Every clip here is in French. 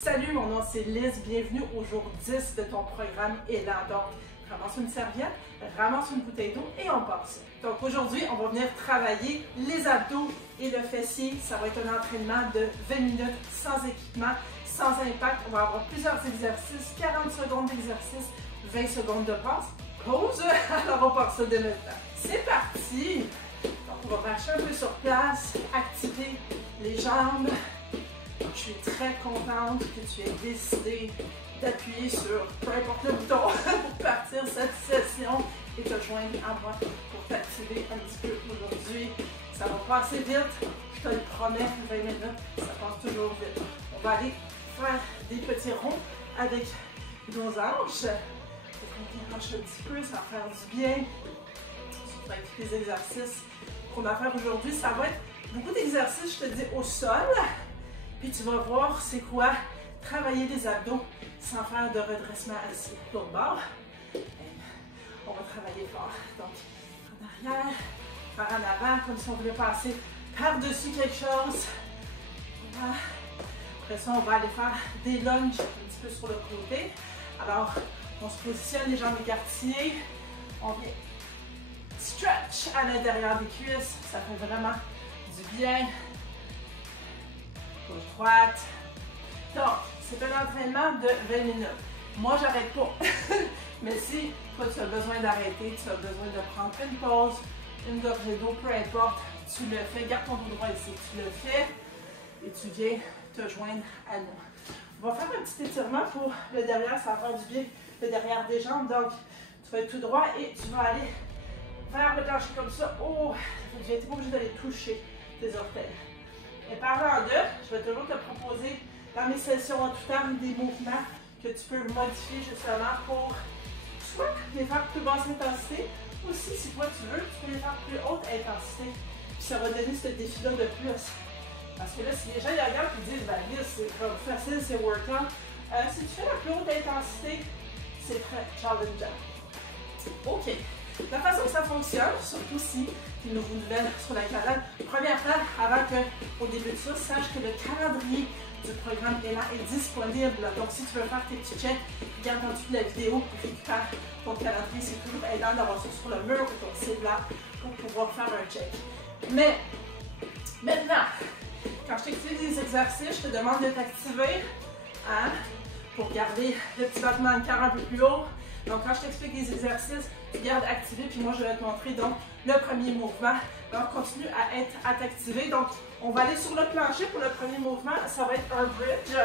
Salut, mon nom c'est Liz, bienvenue au jour 10 de ton programme Élan. Donc, ramasse une serviette, ramasse une bouteille d'eau et on passe. Donc aujourd'hui, on va venir travailler les abdos et le fessier. Ça va être un entraînement de 20 minutes sans équipement, sans impact. On va avoir plusieurs exercices, 40 secondes d'exercice, 20 secondes de pause. Alors on part ça dès maintenant. C'est parti! Donc on va marcher un peu sur place, activer les jambes. Je suis très contente que tu aies décidé d'appuyer sur peu importe le bouton pour partir cette session et te joindre à moi pour t'activer un petit peu aujourd'hui. Ça va passer vite, je te le promets, 20 minutes, ça passe toujours vite. On va aller faire des petits ronds avec nos hanches. On hanche un petit peu, ça va faire du bien. Surtout avec tous les exercices qu'on va faire aujourd'hui, ça va être beaucoup d'exercices, je te dis, au sol. Puis tu vas voir c'est quoi travailler les abdos sans faire de redressement assis. L'autre bord, on va travailler fort. Donc, en arrière, par en avant, comme si on voulait passer par-dessus quelque chose. Voilà. Après ça, on va aller faire des lunges un petit peu sur le côté. Alors, on se positionne, les jambes écartillées. On vient stretch à l'intérieur des cuisses. Ça fait vraiment du bien. Gauche, droite. Donc, c'est un entraînement de 20 minutes. Moi, j'arrête pas. Mais si toi, tu as besoin d'arrêter, tu as besoin de prendre une pause, une gorgée d'eau, peu importe, tu le fais. Garde ton dos droit ici. Tu le fais et tu viens te joindre à nous. On va faire un petit étirement pour le derrière. Ça va faire du bien, le derrière des jambes. Donc, tu vas être tout droit et tu vas aller vers le plancher comme ça. Oh, ça fait du bien. Tu n'es pas obligé d'aller toucher tes orteils. Et parlant de, je vais toujours te proposer dans mes sessions en tout temps des mouvements que tu peux modifier justement pour soit les faire plus basse intensité, ou si toi tu veux, tu peux les faire plus haute intensité. Puis ça va donner ce défi-là de plus. Parce que là, si les gens y regardent et disent, ben là, c'est facile, c'est workout. Si tu fais la plus haute intensité, c'est très challengeant. OK. La façon que ça fonctionne, surtout si tu es nouveau nouvelle sur la canal, première fois, avant qu'au début de ça, sache que le calendrier du programme Élan est disponible. Donc, si tu veux faire tes petits checks, regarde en dessous de la vidéo, récupère ton calendrier. C'est toujours aidant d'avoir ça sur le mur ou ton cellulaire pour pouvoir faire un check. Mais, maintenant, quand je t'explique les exercices, je te demande de t'activer pour garder le petit battement de cœur un peu plus haut. Donc, quand je t'explique les exercices, tu gardes activé, puis moi, je vais te montrer donc le premier mouvement. Donc, continue à t'activer. Donc, on va aller sur le plancher pour le premier mouvement. Ça va être un bridge.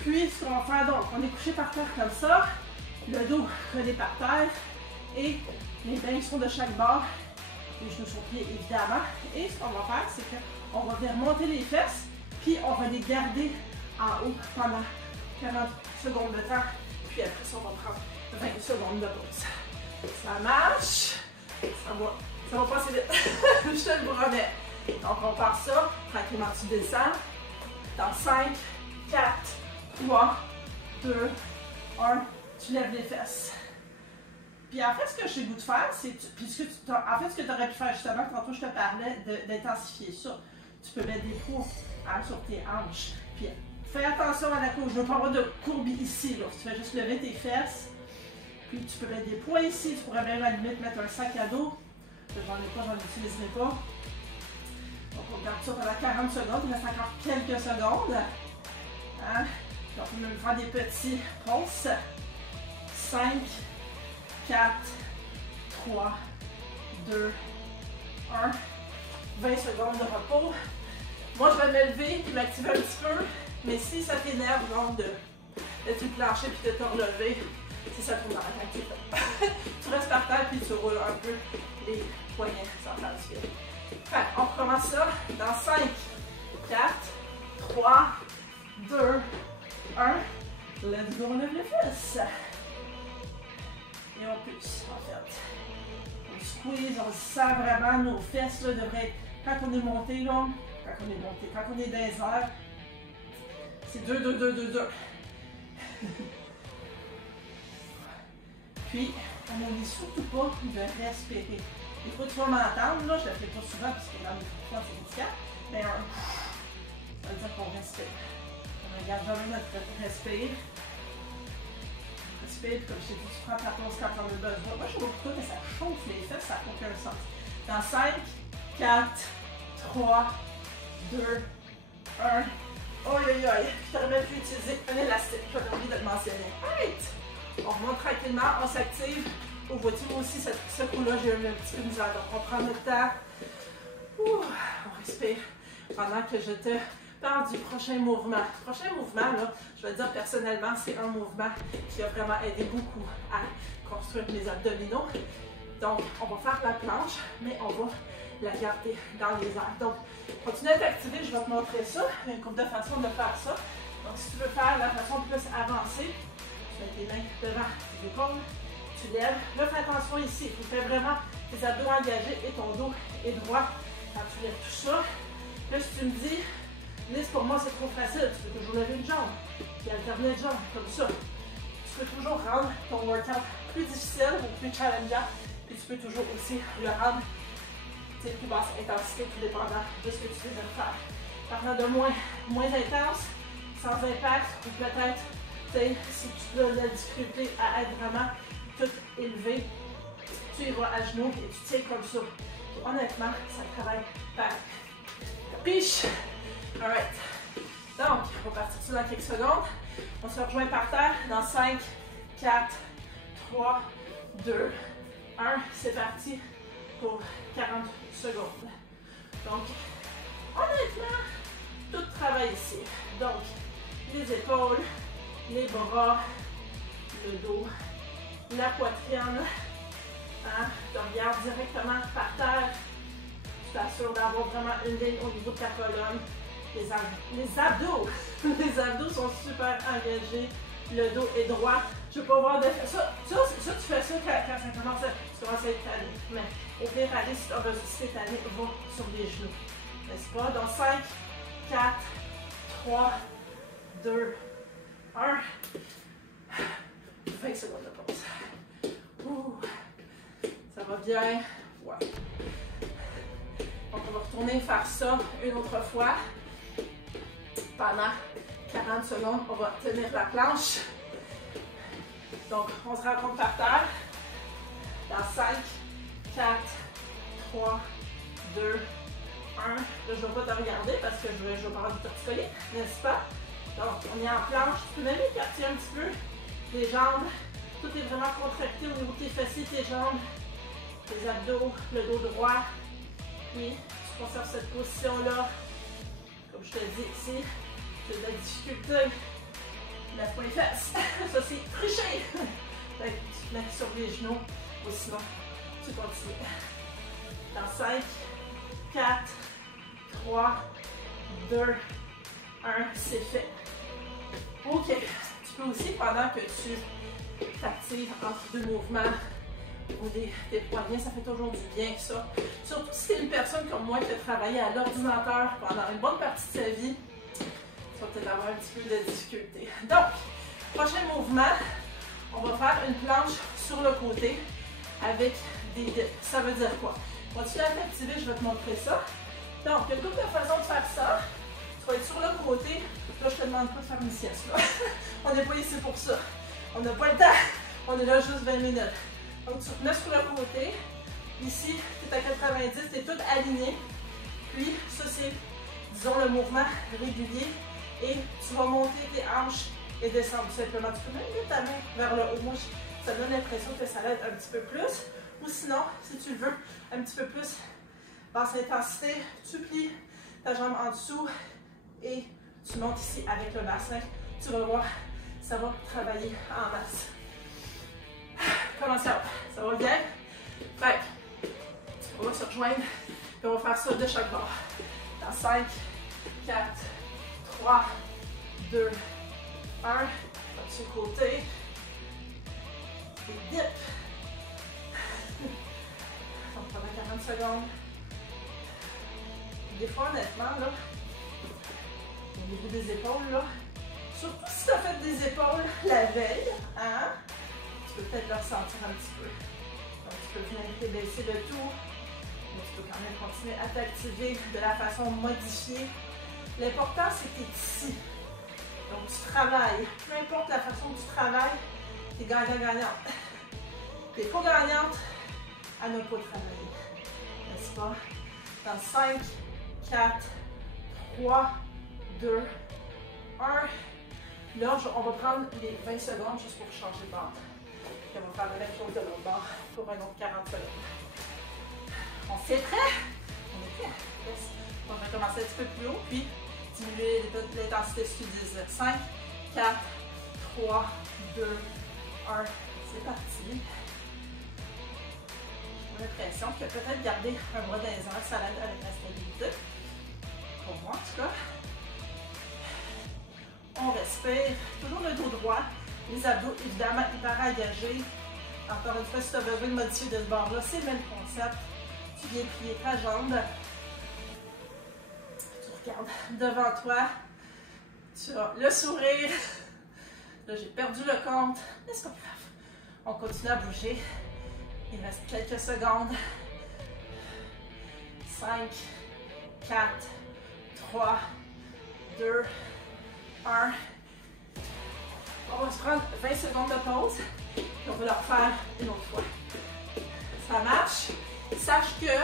Puis, ce qu'on va faire, donc, on est couché par terre comme ça. Le dos collé par terre. Et les mains sont de chaque bord. Les genoux sur pied, évidemment. Et ce qu'on va faire, c'est qu'on va venir monter les fesses. Puis, on va les garder en haut pendant 40 secondes de temps. Puis après ça, on va prendre 20 secondes de pause. Ça marche. Ça va passer vite. Je te le promets. Donc, on part ça. Tranquillement, tu descends. Dans 5, 4, 3, 2, 1. Tu lèves les fesses. Puis en fait, ce que j'ai le goût de faire, c'est... ce que tu aurais pu faire justement, quand je te parlais d'intensifier ça. Tu peux mettre des poids sur tes hanches. Puis fais attention à la courbe. Je ne veux pas avoir de courbe ici. Là. Tu fais juste lever tes fesses. Puis tu peux mettre des poids ici. Tu pourrais même à la limite mettre un sac à dos. J'en ai pas, j'en utiliserai pas. Donc on garde ça pendant 40 secondes. Il reste encore quelques secondes. Hein? Donc on va faire des petits pulses. 5, 4, 3, 2, 1. 20 secondes de repos. Moi, je vais me lever et m'activer un petit peu. Mais si ça t'énerve, genre d'être plancher et de te relever, si ça tourne dans la tête, tu restes par terre puis tu roules un peu les poignets sans faire du bien. Fait, on recommence ça dans 5, 4, 3, 2, 1. Let's go, on lève les fesses. Et on pousse, en fait. On squeeze, on sent vraiment nos fesses là, devraient être, quand on est monté, là, quand on est dans les airs, c'est 2, 2, 2, 2, 2. Puis, on n'oublie surtout pas de respirer. Il faut que tu vas m'entendre, là, je ne le fais pas souvent parce que dans mes fois c'est délicat, mais ça veut dire qu'on respire. On regarde vraiment notre respire. Respire, comme je t'ai dit, tu prends ta pause quand on a besoin. Moi, je sais pas pourquoi, mais ça chauffe les fesses, ça n'a aucun sens. Dans 5, 4, 3, 2, 1. Oi, oi, oi. Je t'aurais même pu utiliser un élastique. J'avais oublié de le mentionner. Right! On remonte tranquillement, on s'active. Oh, vois-tu, moi aussi, ce coup-là, j'ai eu un petit peu de misère. Donc, on prend notre temps. Ouh, on respire pendant que je te parle du prochain mouvement. Le prochain mouvement, là, je vais dire personnellement, c'est un mouvement qui a vraiment aidé beaucoup à construire mes abdominaux. Donc, on va faire la planche, mais on va la garder dans les airs. Donc, continue à t'activer, je vais te montrer ça. Il y a une couple de façons de faire ça. Donc, si tu veux faire la façon plus avancée, tu mets tes mains devant tes épaules, tu lèves. Là, fais attention ici, il faut faire vraiment tes abdos engagés et ton dos est droit. Quand tu lèves tout ça, là, si tu me dis, Liz, pour moi, c'est trop facile, tu peux toujours lever une jambe, puis alterner une jambe, comme ça. Tu peux toujours rendre ton workout plus difficile ou plus challengeant, puis tu peux toujours aussi le rendre plus basse intensité, tout dépendant de ce que tu désires faire. Parlant de moins intense, sans impact, ou peut-être, si tu as la difficulté à être vraiment tout élevé, tu y vas à genoux et tu tiens comme ça. Honnêtement, ça travaille par piche. Alright. Donc, on va partir ça dans quelques secondes. On se rejoint par terre dans 5, 4, 3, 2, 1. C'est parti pour 40 secondes. Donc, honnêtement, tout travaille ici. Donc, les épaules, les bras, le dos, la poitrine. Hein? Tu regardes directement par terre. Tu t'assures d'avoir vraiment une ligne au niveau de ta colonne. Les abdos. Les abdos sont super engagés. Le dos est droit. Je ne veux pas voir de... Ça, tu fais ça quand ça commence à être tanné. Mais au pire, allez, si tu as besoin de tanné, va sur les genoux. N'est-ce pas? Donc 5, 4, 3, 2, 1. 20 secondes de pause. Ouh. Ça va bien? Ouais. Donc, on va retourner faire ça une autre fois. Pendant 40 secondes, on va tenir la planche. Donc, on se rencontre par terre. Dans 5, 4, 3, 2, 1. Là, je ne vais pas te regarder parce que je vais pas avoir du torticolis, n'est-ce pas? Donc, on est en planche. Tu peux même écarter un petit peu les jambes. Tout est vraiment contracté au niveau de tes fessiers, tes jambes, tes abdos, le dos droit. Puis, tu conserves cette position-là. Comme je te dis ici, tu as de la difficulté. Lève-toi les fesses. Ça, c'est tricher. Tu te mets sur les genoux ou sinon, tu continues. Dans 5, 4, 3, 2, 1, c'est fait. OK. Tu peux aussi, pendant que tu t'actives entre deux mouvements, ou des poignets, ça fait toujours du bien ça. Surtout si tu es une personne comme moi qui a travaillé à l'ordinateur pendant une bonne partie de sa vie, tu vas peut-être avoir un petit peu de difficulté. Donc, prochain mouvement, on va faire une planche sur le côté avec des dips. Ça veut dire quoi? Vas-tu à t'activer, je vais te montrer ça. Donc, il y a une couple de façons de faire ça. Tu vas être sur le côté. Là, je te demande pas de faire une sieste. On n'est pas ici pour ça. On n'a pas le temps. On est là juste 20 minutes. Donc, tu te mets sur le côté. Ici, tu es à 90, tu es tout aligné. Puis, ça, c'est, disons, le mouvement régulier. Et tu vas monter tes hanches et descendre tout simplement. Tu peux même mettre ta main vers le haut. Moi, ça donne l'impression que ça l'aide un petit peu plus. Ou sinon, si tu veux un petit peu plus basse intensité, tu plies ta jambe en dessous et tu montes ici avec le bassin. Tu vas voir, ça va travailler en masse. Comment ça va? Ça va bien? Fait, on va se rejoindre et on va faire ça de chaque bord. Dans 5, 4, 3, 2, 1. De côté. Et dip. Donc pendant 40 secondes. Des fois, honnêtement, là, au niveau des épaules, là, surtout si tu as fait des épaules la veille, hein, tu peux peut-être le ressentir un petit peu. Donc, tu peux venir baisser le tout, mais tu peux quand même continuer à t'activer de la façon modifiée. L'important, c'est que tu es ici. Donc, tu travailles. Peu importe la façon que tu travailles, tu es gagnant-gagnante. Tu n'es pas gagnante à ne pas travailler. N'est-ce pas? Dans 5, 4, 3, 2, 1. Là, on va prendre les 20 secondes juste pour changer de bord. Puis on va faire la même chose de l'autre bord pour un autre 40 secondes. On s'est prêt? On est prêt? Yes. On va commencer un petit peu plus haut, puis diminuer l'intensité si tu utilises. 5, 4, 3, 2, 1. C'est parti. J'ai l'impression que peut-être garder un bras dans les airs, ça l'aide avec la stabilité. Pour moi, en tout cas. On respire. Toujours le dos droit. Les abdos, évidemment, hyper engagés. Encore une fois, si tu as besoin de modifier de ce bord-là, c'est le même concept. Tu viens plier ta jambe. Tu regardes devant toi. Tu as le sourire. Là, j'ai perdu le compte. Mais c'est pas grave. On continue à bouger. Il reste quelques secondes. 5, 4, 3, 2, 1. On va se prendre 20 secondes de pause. Puis on va le refaire une autre fois. Ça marche. Sache que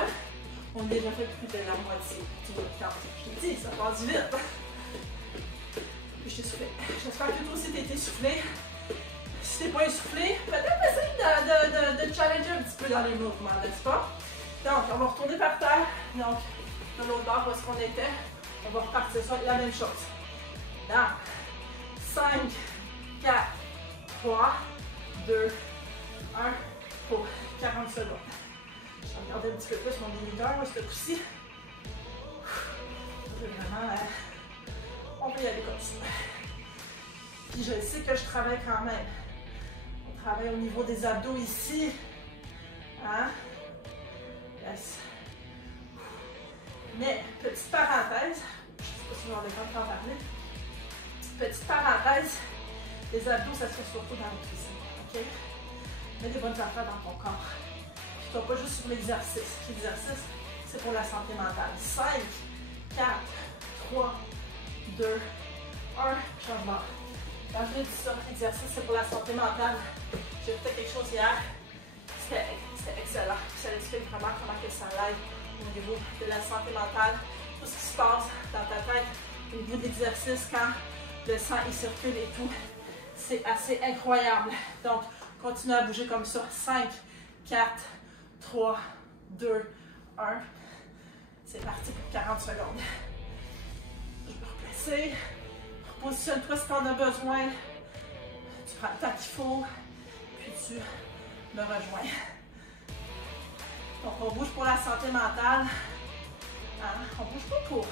on a déjà fait plus de la moitié du workout. Je te dis, ça passe vite. Puis je t'ai soufflé. J'espère que toi aussi t'es essoufflé. Si t'es pas essoufflé, peut-être essaye de challenger un petit peu dans les mouvements, n'est-ce pas? Donc, on va retourner par terre. Donc, de l'autre bord, où est-ce qu'on était? On va repartir sur la même chose. Dans 5, 4, 3, 2, 1, pour 40 secondes. Je vais regarder un petit peu plus mon déliteur, ce coup-ci. Vraiment, on peut y aller comme ça. Puis je sais que je travaille quand même. On travaille au niveau des abdos ici. Hein? Yes. Mais, petite parenthèse, je ne sais pas si on a le temps d'en parler. Petite parenthèse, les abdos, ça se fait surtout dans les cuisines. OK? Mets des bonnes affaires dans ton corps. Puis toi, pas juste sur l'exercice. L'exercice, c'est pour la santé mentale. 5, 4, 3, 2, 1, changement. Quand je dis ça, l'exercice, c'est pour la santé mentale. J'ai fait quelque chose hier. C'était excellent. Puis ça explique vraiment comment que ça l'aide au niveau de la santé mentale. Tout ce qui se passe dans ta tête au niveau de l'exercice quand le sang il circule et tout. C'est assez incroyable. Donc, continue à bouger comme ça. 5, 4, 3, 2, 1. C'est parti pour 40 secondes. Je vais replacer. Repositionne-toi si tu en as besoin. Tu prends le temps qu'il faut. Puis tu me rejoins. Donc, on bouge pour la santé mentale. Hein? On bouge pas pour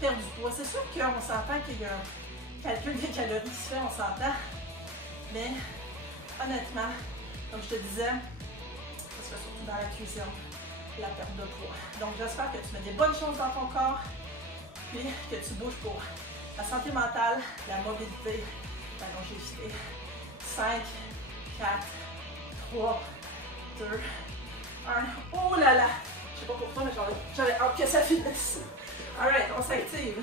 perdre du poids. C'est sûr qu'on s'entend qu'il y a un calcul des calories qui se fait, on s'entend. Mais, honnêtement, comme je te disais, ça se fait surtout dans la cuisine, la perte de poids. Donc, j'espère que tu mets des bonnes choses dans ton corps, puis que tu bouges pour la santé mentale, la mobilité, la longévité. 5, 4, 3, 2, 1. Oh là là! Je sais pas pour toi, mais j'avais hâte que ça finisse. Alright, on s'active.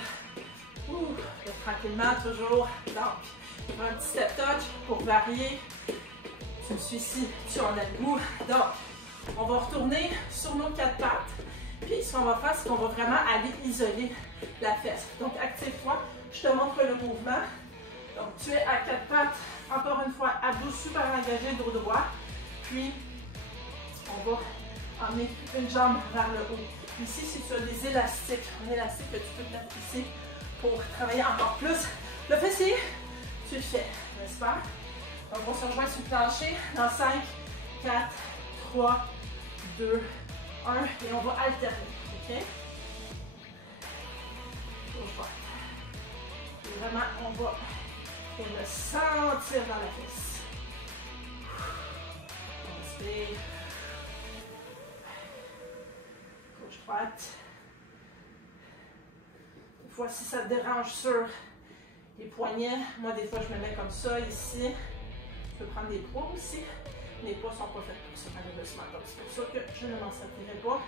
Tranquillement, toujours. Donc, je prends un petit step touch pour varier. Tu me suis ici, tu en as le goût. Donc, on va retourner sur nos 4 pattes. Puis, ce qu'on va faire, c'est qu'on va vraiment aller isoler la fesse. Donc, active-toi. Je te montre le mouvement. Donc, tu es à 4 pattes. Encore une fois, abdos super engagés, dos droit. Puis, on va emmener une jambe vers le haut. Ici, si tu as des élastiques, un élastique que tu peux mettre ici pour travailler encore plus le fessier, tu le fais, n'est-ce pas? Donc, on se rejoint sur le plancher dans 5, 4, 3, 2, 1 et on va alterner, ok? Gauche-droite. Et vraiment, on va le sentir dans la fesse. On respire. Gauche-droite. Des fois, si ça te dérange sur les poignets, moi, des fois, je me mets comme ça ici. Tu peux prendre des poids aussi. Les poids ne sont pas faits pour ça, malheureusement. Donc, c'est pour ça que je ne m'en servirai pas.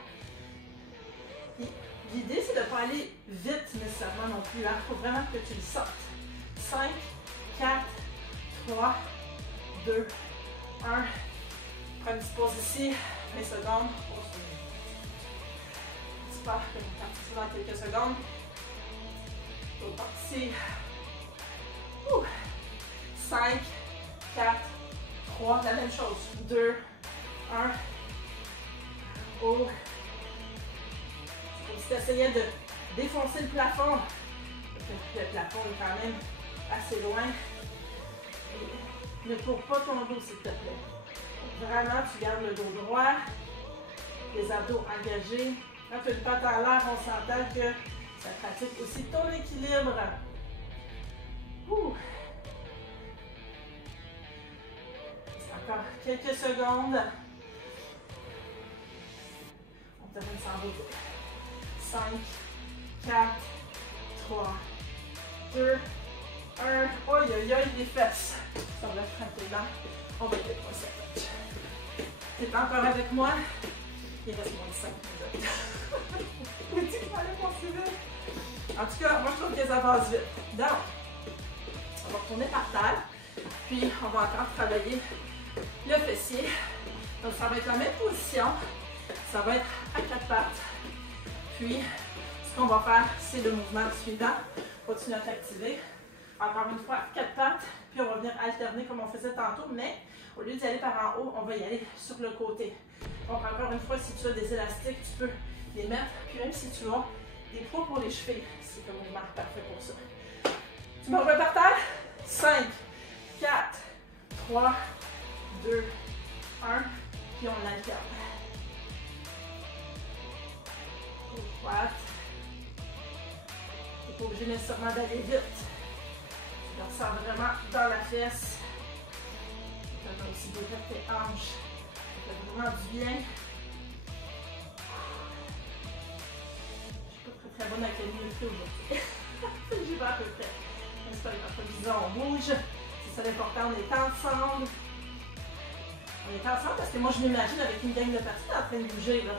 L'idée, c'est de ne pas aller vite nécessairement non plus. Il faut vraiment que tu le sortes. 5, 4, 3, 2, 1. Prends une petite pause ici, 20 secondes. Super, je vais partir dans quelques secondes. L'autre partie. 5, 4, 3, la même chose. 2, 1. Oh. C'est comme si tu essayais de défoncer le plafond. Le plafond est quand même assez loin. Et ne cours pas ton dos, s'il te plaît. Vraiment, tu gardes le dos droit, les abdos engagés. Quand tu as une patte en l'air, on s'entend que ça pratique aussi ton équilibre. C'est encore quelques secondes. On termine sans doute. 5, 4, 3, 2, 1. Aïe, aïe, aïe, les fesses. Ça va être un peu lent. On va être pas ça. Tu es encore avec moi? Il reste moins de 5 minutes. Je me dis qu'il fallait poursuivre. En tout cas, moi je trouve que ça passe vite. Donc, on va retourner par terre. Puis, on va encore travailler le fessier. Donc, ça va être la même position. Ça va être à 4 pattes. Puis, ce qu'on va faire, c'est le mouvement suivant. Continue à t'activer. Encore une fois, 4 pattes. Puis, on va venir alterner comme on faisait tantôt. Mais, au lieu d'y aller par en haut, on va y aller sur le côté. Donc, encore une fois, si tu as des élastiques, tu peux les mettre. Puis, même si tu as des poids pour les chevilles, c'est un mouvement parfait pour ça. Tu me remets par terre. 5, 4, 3, 2, 1. Puis, on alterne. Droite. Tu n'es pas obligé nécessairement d'aller vite. Tu le ressens vraiment dans la fesse. Tu as aussi d'ouvrir tes hanches. Ça fait vraiment du bien. Je ne suis pas très bonne avec les muscles aujourd'hui. J'y vais à peu près. Mais c'est pas grave. Disons, on bouge. C'est ça l'important. On est ensemble. On est ensemble parce que moi, je m'imagine avec une gang de personnes en train de bouger. Là.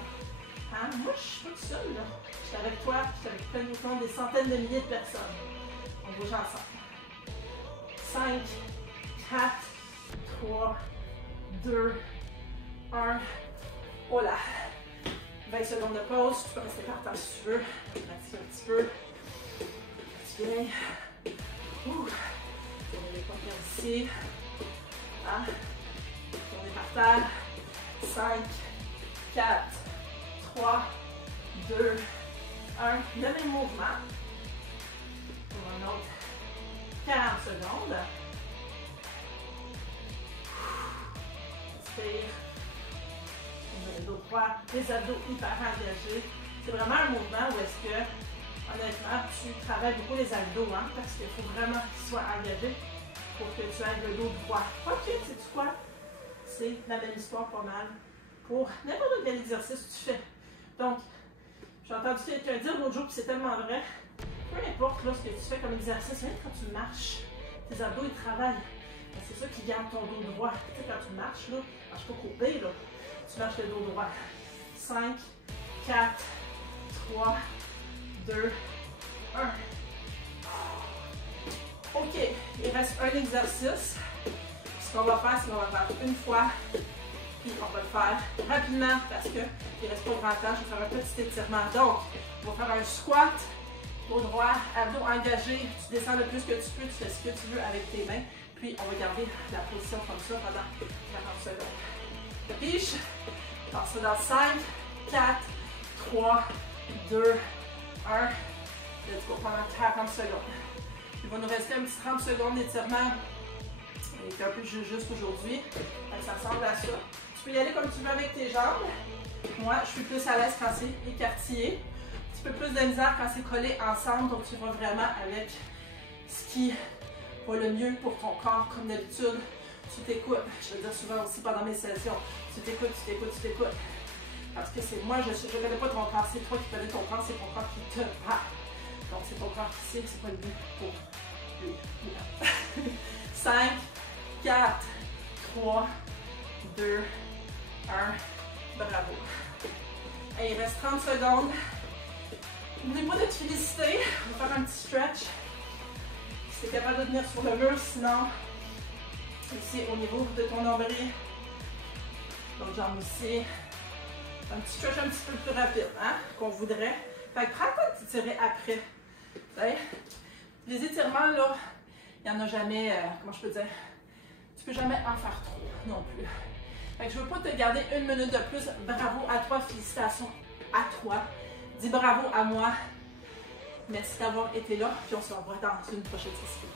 Hein? Moi, je suis pas toute seule. Je suis avec toi. Je suis avec plein de des centaines de milliers de personnes. On bouge ensemble. 5, 4, 3, 2, 1. Oh là! 20 secondes de pause. Tu peux rester par terre si tu veux. Pratiquer un petit peu. Bien. Tournez les paupières ici. Ah. Tournez par terre. 5, 4, 3, 2, 1. Le même mouvement. Pour un autre 40 secondes. Inspire. On a le dos droit, les abdos hyper engagés. C'est vraiment un mouvement où est-ce que, honnêtement, tu travailles beaucoup les abdos, hein, parce qu'il faut vraiment qu'ils soient engagés pour que tu aies le dos droit. Ok, sais-tu quoi? C'est la même histoire pas mal pour n'importe quel exercice que tu fais. Donc, j'ai entendu quelqu'un dire l'autre jour, puis c'est tellement vrai, peu importe là, ce que tu fais comme exercice, même quand tu marches, tes abdos ils travaillent. C'est ça qui garde ton dos droit. Tu sais, quand tu marches, là, marche pas courbé, là, tu marches le dos droit. 5, 4, 3, 2, 1. OK, il reste un exercice. Ce qu'on va faire, c'est qu'on va le faire une fois, puis on va le faire rapidement parce qu'il ne reste pas grand temps. Je vais faire un petit étirement. Donc, on va faire un squat, dos droit, abdos engagés. Tu descends le plus que tu peux, tu fais ce que tu veux avec tes mains. Puis, on va garder la position comme ça pendant 40 secondes. Piche, passe ça dans 5, 4, 3, 2, 1. Let's go pendant 40 secondes. Il va nous rester un petit 30 secondes d'étirement. Il est un peu juste aujourd'hui. Ça ressemble à ça. Tu peux y aller comme tu veux avec tes jambes. Moi, je suis plus à l'aise quand c'est écartillé. Un petit peu plus de misère quand c'est collé ensemble. Donc, tu vas vraiment avec ce qui va le mieux pour ton corps. Comme d'habitude, tu t'écoutes. Je vais le dire souvent aussi pendant mes sessions. Tu t'écoutes, tu t'écoutes, tu t'écoutes. Parce que c'est moi, je ne connais pas ton corps. C'est toi qui connais ton corps. C'est ton corps qui te parle. Donc, c'est ton corps qui sait. C'est pas le but pour lui. 5, 4, 3, 2, 1. Bravo. Et il reste 30 secondes. N'oubliez pas de te féliciter. On va faire un petit stretch. Si tu es capable de tenir sur le mur, sinon, ici au niveau de ton nombril, l'autre jambe ici. Un petit stretch un petit peu plus rapide, hein, qu'on voudrait. Fait que prends le temps de t'étirer après. T'sais? Les étirements, là, il n'y en a jamais, comment je peux dire, tu peux jamais en faire trop non plus. Fait que je ne veux pas te garder une minute de plus. Bravo à toi, félicitations à toi. Dis bravo à moi. Merci d'avoir été là, puis on se revoit dans une prochaine session.